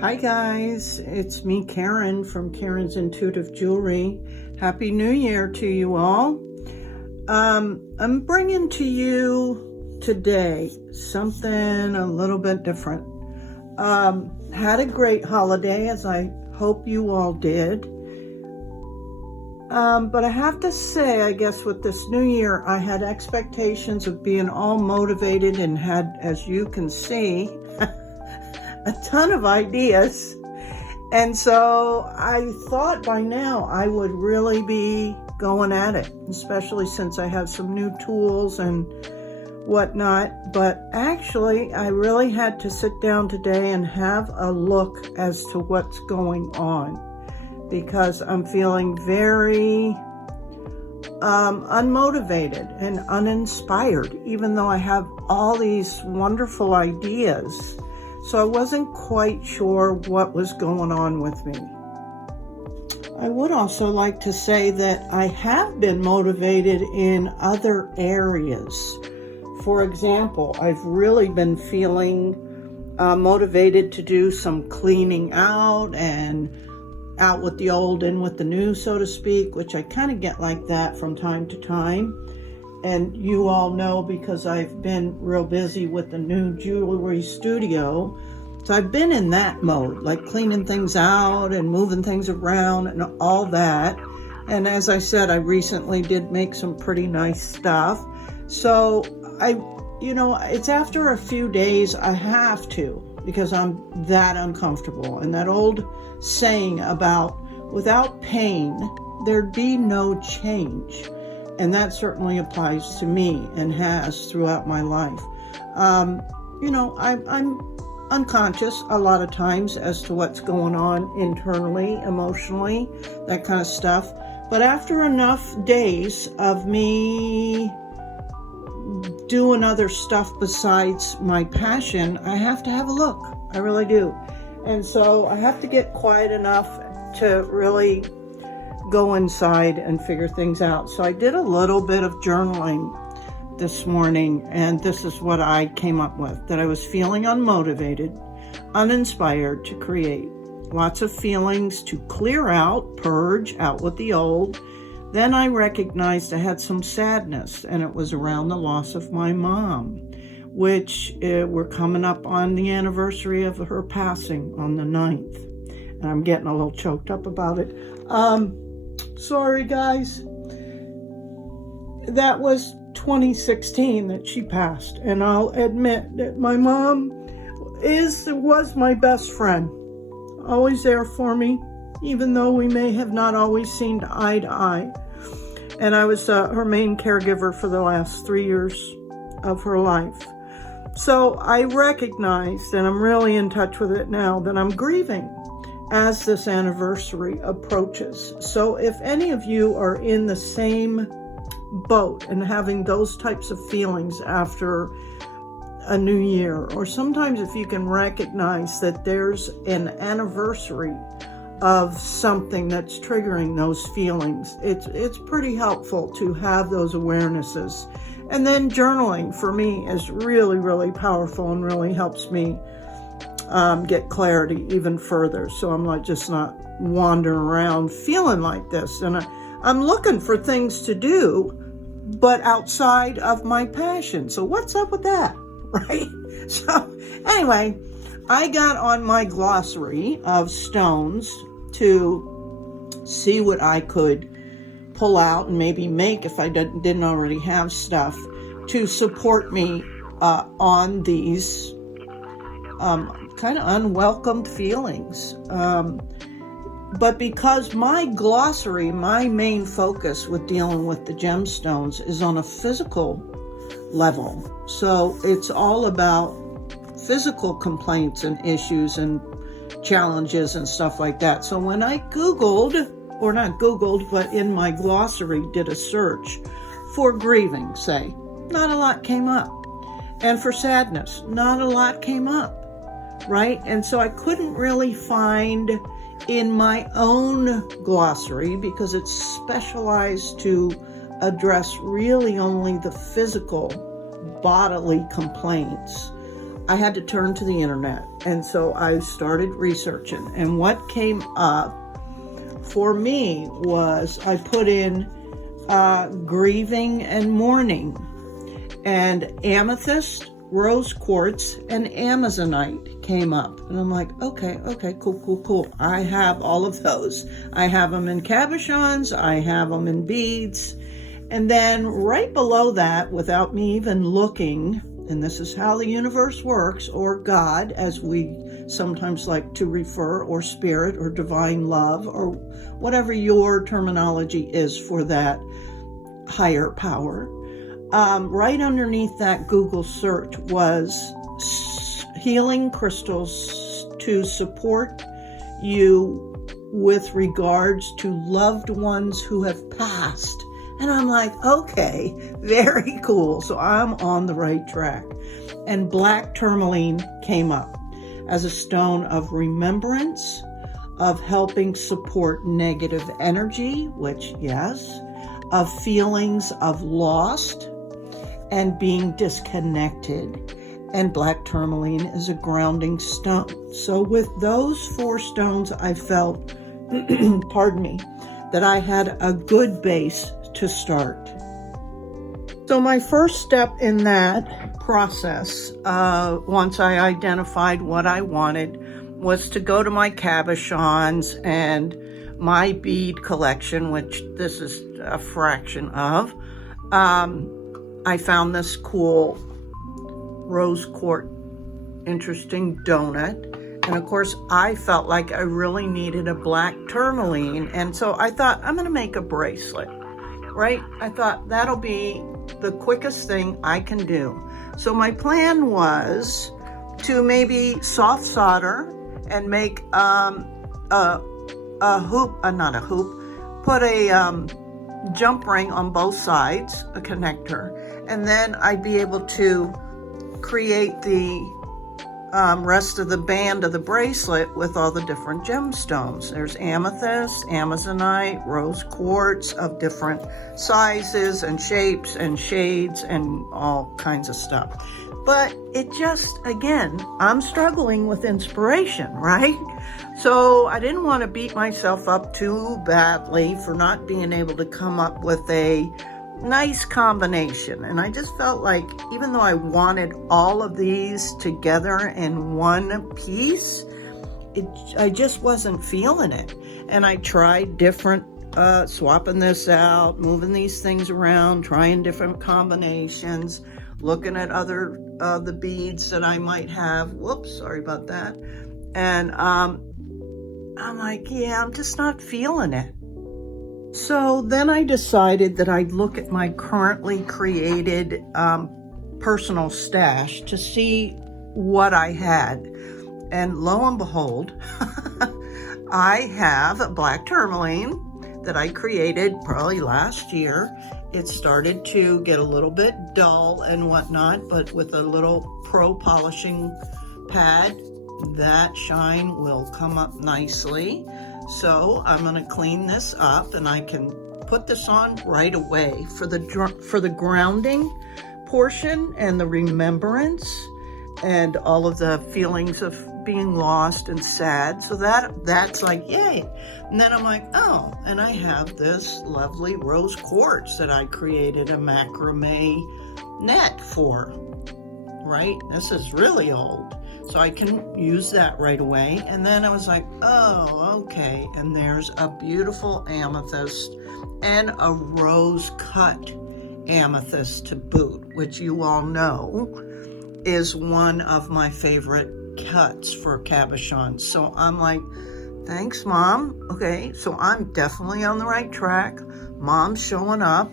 Hi guys, it's me Karen from Karen's Intuitive Jewelry. Happy New Year to you all. I'm bringing to you today something a little bit different. Had a great holiday, as I hope you all did. But I have to say, I guess with this new year, I had expectations of being all motivated and had, as you can see, a ton of ideas. And so I thought by now I would really be going at it, especially since I have some new tools and whatnot. But actually, I really had to sit down today and have a look as to what's going on, because I'm feeling very unmotivated and uninspired, even though I have all these wonderful ideas. So I wasn't quite sure what was going on with me. I would also like to say that I have been motivated in other areas. For example, I've really been feeling motivated to do some cleaning out and out with the old, in with the new, so to speak, which I kind of get like that from time to time. And you all know, because I've been real busy with the new jewelry studio. So I've been in that mode, like cleaning things out and moving things around and all that. And as I said, I recently did make some pretty nice stuff. So it's after a few days I have to, because I'm that uncomfortable. And that old saying about without pain, there'd be no change. And that certainly applies to me and has throughout my life. I'm unconscious a lot of times as to what's going on internally, emotionally, that kind of stuff. But after enough days of me doing other stuff besides my passion, I have to have a look. I really do. And so I have to get quiet enough to really go inside and figure things out. So I did a little bit of journaling this morning, and this is what I came up with: that I was feeling unmotivated, uninspired to create. Lots of feelings to clear out, purge out with the old. Then I recognized I had some sadness, and it was around the loss of my mom, which we're coming up on the anniversary of her passing on the 9th. And I'm getting a little choked up about it. Sorry guys. That was 2016 that she passed, and I'll admit that my mom was my best friend, always there for me, even though we may have not always seen eye to eye. And I was her main caregiver for the last 3 years of her life. So I recognized, and I'm really in touch with it now, that I'm grieving as this anniversary approaches. So if any of you are in the same boat and having those types of feelings after a new year, or sometimes if you can recognize that there's an anniversary of something that's triggering those feelings, it's pretty helpful to have those awarenesses. And then journaling for me is really, really powerful and really helps me get clarity even further. So I'm not wandering around feeling like this. And I'm looking for things to do, but outside of my passion. So what's up with that, right? So anyway, I got on my glossary of stones to see what I could pull out and maybe make, if I didn't already have stuff, to support me on these kind of unwelcomed feelings. But because my glossary, my main focus with dealing with the gemstones is on a physical level. So it's all about physical complaints and issues and challenges and stuff like that. So when I Googled, or not Googled, but in my glossary did a search for grieving, say, not a lot came up. And for sadness, not a lot came up. Right? And so I couldn't really find in my own glossary, because it's specialized to address really only the physical bodily complaints. I had to turn to the internet. And so I started researching. And what came up for me was I put in grieving and mourning, and amethyst, rose quartz, and amazonite came up. And I'm like, okay, cool. I have all of those. I have them in cabochons, I have them in beads. And then right below that, without me even looking, and this is how the universe works, or God, as we sometimes like to refer, or spirit, or divine love, or whatever your terminology is for that higher power. Right underneath that Google search was healing crystals to support you with regards to loved ones who have passed. And I'm like, okay, very cool. So I'm on the right track. And black tourmaline came up as a stone of remembrance, of helping support negative energy, which, yes, of feelings of lost and being disconnected. And black tourmaline is a grounding stone. So with those 4 stones, I felt, pardon me, that I had a good base to start. So my first step in that process, once I identified what I wanted, was to go to my cabochons and my bead collection, which this is a fraction of. I found this cool rose quartz, interesting donut. And of course, I felt like I really needed a black tourmaline. And so I thought, I'm going to make a bracelet, right? I thought that'll be the quickest thing I can do. So my plan was to maybe soft solder and make not a hoop, put a jump ring on both sides, a connector, and then I'd be able to create the rest of the band of the bracelet with all the different gemstones. There's amethyst, amazonite, rose quartz of different sizes and shapes and shades and all kinds of stuff. But it just, again, I'm struggling with inspiration, right? So I didn't want to beat myself up too badly for not being able to come up with a nice combination. And I just felt like, even though I wanted all of these together in one piece, I just wasn't feeling it. And I tried different, swapping this out, moving these things around, trying different combinations, looking at other the beads that I might have. Whoops, sorry about that. And I'm like, yeah, I'm just not feeling it. So then I decided that I'd look at my currently created personal stash to see what I had. And lo and behold, I have a black tourmaline that I created probably last year. It started to get a little bit dull and whatnot, but with a little pro polishing pad, that shine will come up nicely. So I'm going to clean this up, and I can put this on right away for the grounding portion and the remembrance and all of the feelings of being lost and sad. So that's like, yay. And then I'm like, oh, and I have this lovely rose quartz that I created a macrame net for, right? This is really old. So I can use that right away. And then I was like, oh, okay. And there's a beautiful amethyst and a rose cut amethyst to boot, which you all know is one of my favorite cuts for cabochons. So I'm like, thanks, Mom. Okay, so I'm definitely on the right track. Mom's showing up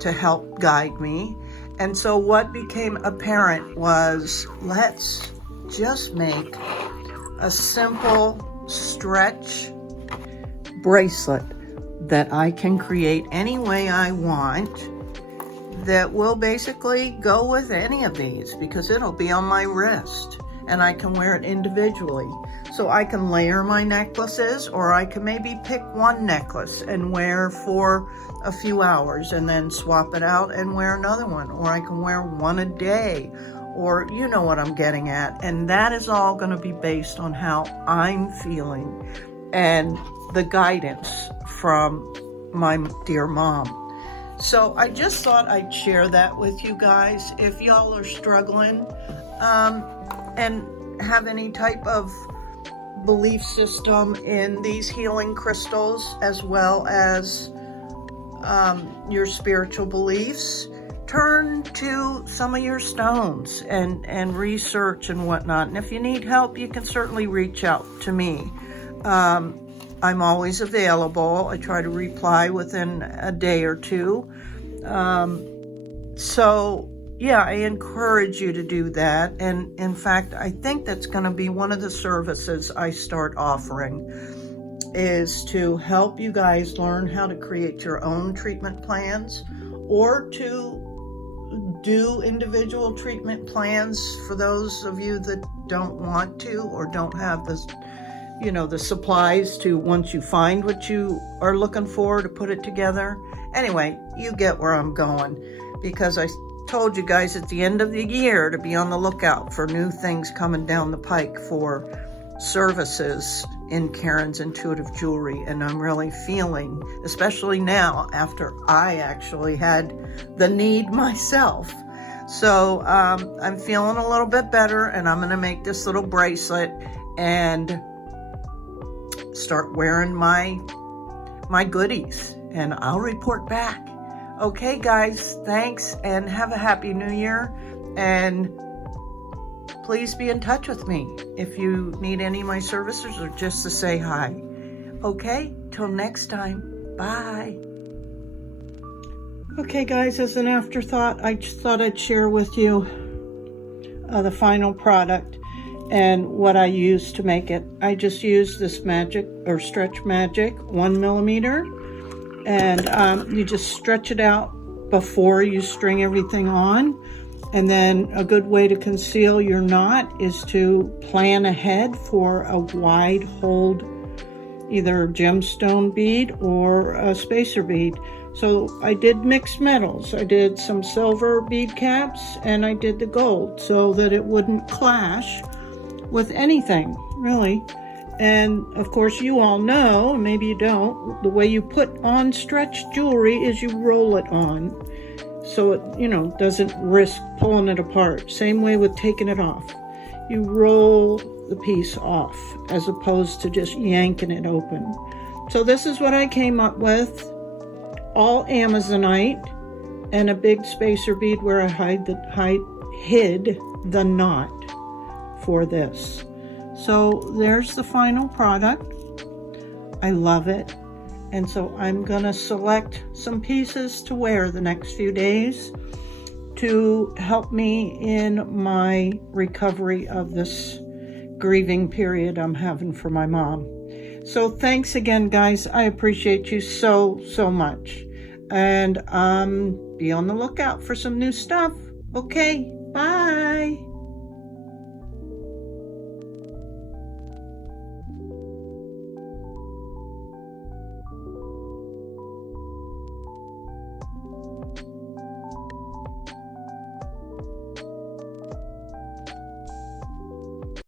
to help guide me. And so what became apparent was, let's just make a simple stretch bracelet that I can create any way I want, that will basically go with any of these, because it'll be on my wrist and I can wear it individually. So I can layer my necklaces, or I can maybe pick one necklace and wear for a few hours and then swap it out and wear another one, or I can wear one a day, or you know what I'm getting at. And that is all going to be based on how I'm feeling and the guidance from my dear mom. So I just thought I'd share that with you guys. If y'all are struggling and have any type of belief system in these healing crystals, as well as your spiritual beliefs, turn to some of your stones and research and whatnot. And if you need help, you can certainly reach out to me. I'm always available. I try to reply within a day or two. So yeah, I encourage you to do that. And in fact, I think that's going to be one of the services I start offering, is to help you guys learn how to create your own treatment plans, or to do individual treatment plans for those of you that don't want to or don't have this, the supplies to, once you find what you are looking for, to put it together. Anyway, you get where I'm going, because I told you guys at the end of the year to be on the lookout for new things coming down the pike for services in Karen's Intuitive Jewelry. And I'm really feeling, especially now after I actually had the need myself. So I'm feeling a little bit better, and I'm going to make this little bracelet and start wearing my goodies, and I'll report back. Okay, guys, thanks, and have a happy new year. And please be in touch with me if you need any of my services or just to say hi. Okay, till next time. Bye. Okay, guys, as an afterthought, I just thought I'd share with you the final product and what I used to make it. I just used this Magic or Stretch Magic 1 millimeter, and you just stretch it out before you string everything on. And then a good way to conceal your knot is to plan ahead for a wide hold, either a gemstone bead or a spacer bead. So I did mixed metals. I did some silver bead caps, and I did the gold so that it wouldn't clash with anything, really. And of course, you all know, maybe you don't, the way you put on stretched jewelry is you roll it on, so it, doesn't risk pulling it apart. Same way with taking it off. You roll the piece off as opposed to just yanking it open. So this is what I came up with. All Amazonite and a big spacer bead where I hid the knot for this. So there's the final product. I love it. And so I'm gonna select some pieces to wear the next few days to help me in my recovery of this grieving period I'm having for my mom. So thanks again, guys. I appreciate you so, so much. And be on the lookout for some new stuff. Okay, bye.